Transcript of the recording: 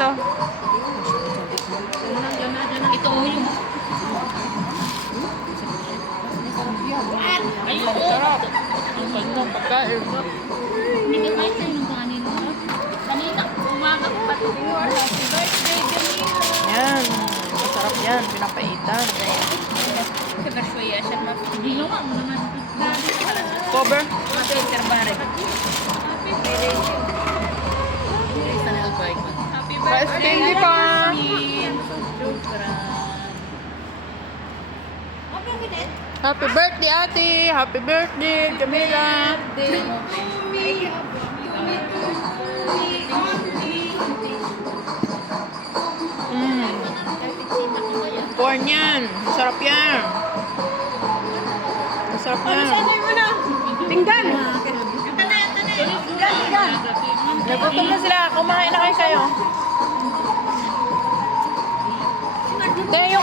dito. Ito yung... Ayun, Sarap. Ang ganda pagkain. hindi ka kahit sa'yo nung kanina. Kanina, umaga ko pa. Happy birthday, Jamila. Yan. Masarap yan. Pinapaitan. Sabar siya siya mas. Ginawa mo naman. Cover. Happy birthday. Happy Rice candy pa. Happy birthday, ate. Happy birthday, Jamila. Corn yan. Masarap yan. Masarap yan. Pinggan! Nagutom na sila. Kumain na kayo. Tayo